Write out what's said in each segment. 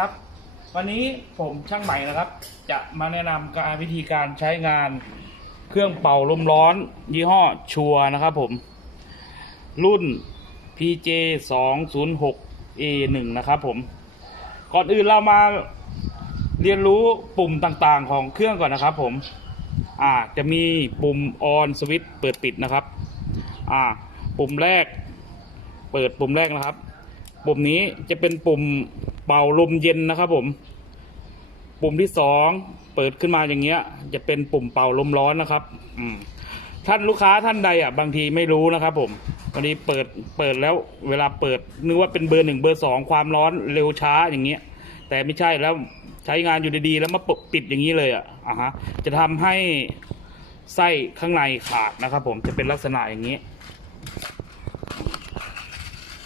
ครับ วันนี้ผมช่างใหม่นะครับ จะมาแนะนำการวิธีการใช้งานเครื่องเป่าลมร้อน ยี่ห้อชัวนะครับผม รุ่น PJ 2 0 6 A 1นะครับผม ก่อนอื่นเรามาเรียนรู้ปุ่มต่างๆของเครื่องก่อนนะครับผม อ่าจะมีปุ่ม on switch เปิดปิดนะครับ อ่า ปุ่มแรก เปิดปุ่มแรกนะครับ ปุ่มนี้จะเป็นปุ่ม เป่าลมเย็นนะครับผม ปุ่มที่สองเปิดขึ้นมาอย่างเงี้ย จะเป็นปุ่มเป่าลมร้อนนะครับ อืมท่านลูกค้าท่านใดอะบางทีไม่รู้นะครับผมวันนี้เปิดเปิดแล้วเวลาเปิดนึกว่าเป็นเบอร์หนึ่งเบอร์สองความร้อนเร็วช้าอย่างเงี้ย แต่ไม่ใช่แล้วใช้งานอยู่ดีๆ แล้วมาปิดอย่างนี้เลยอะอะฮะจะทำให้ไส้ข้างในขาดนะครับ ผมจะเป็นลักษณะอย่างนี้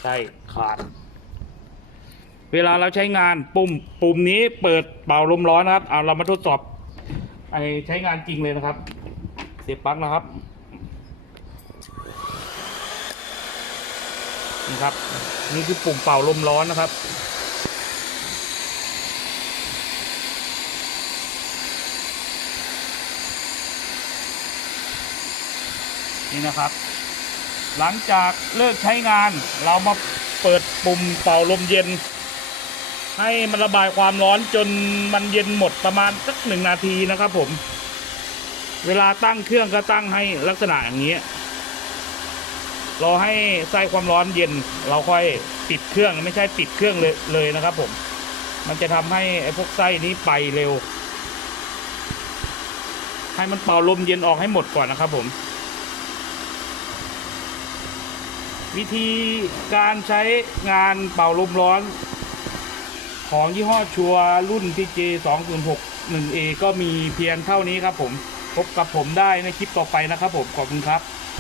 ไส้ขาด เวลาเราใช้งานปุ่มปุ่มนี้เปิดเป่าลมร้อนนะครับเอาเรามาทดสอบไอใช้งานจริงเลยนะครับ เสียบปลั๊กนะครับนี่ครับ นี่คือปุ่มเป่าลมร้อนนะครับนี่นะครับ หลังจากเลิกใช้งานเรามาเปิดปุ่มเป่าลมเย็น ให้มันระบายความร้อนจนมันเย็นหมดประมาณสักหนึ่งนาทีนะครับผม เวลาตั้งเครื่องก็ตั้งให้ลักษณะอย่างนี้รอให้ไส้ความร้อนเย็น เราค่อยปิดเครื่องไม่ใช่ปิดเครื่องเลยเลยนะครับ ผม มันจะทำให้ไอ้พวกไส้นี้ไปเร็ว ให้มันเป่าลมเย็นออกให้หมดก่อนนะครับ ผม วิธีการใช้งานเป่าลมร้อน ของยี่ห้อชัวรุ่น PJ 2 0 6 1A ก็มีเพียงเท่านี้ครับผม พบกับผมได้ในคลิปต่อไปนะครับผม ขอบคุณครับ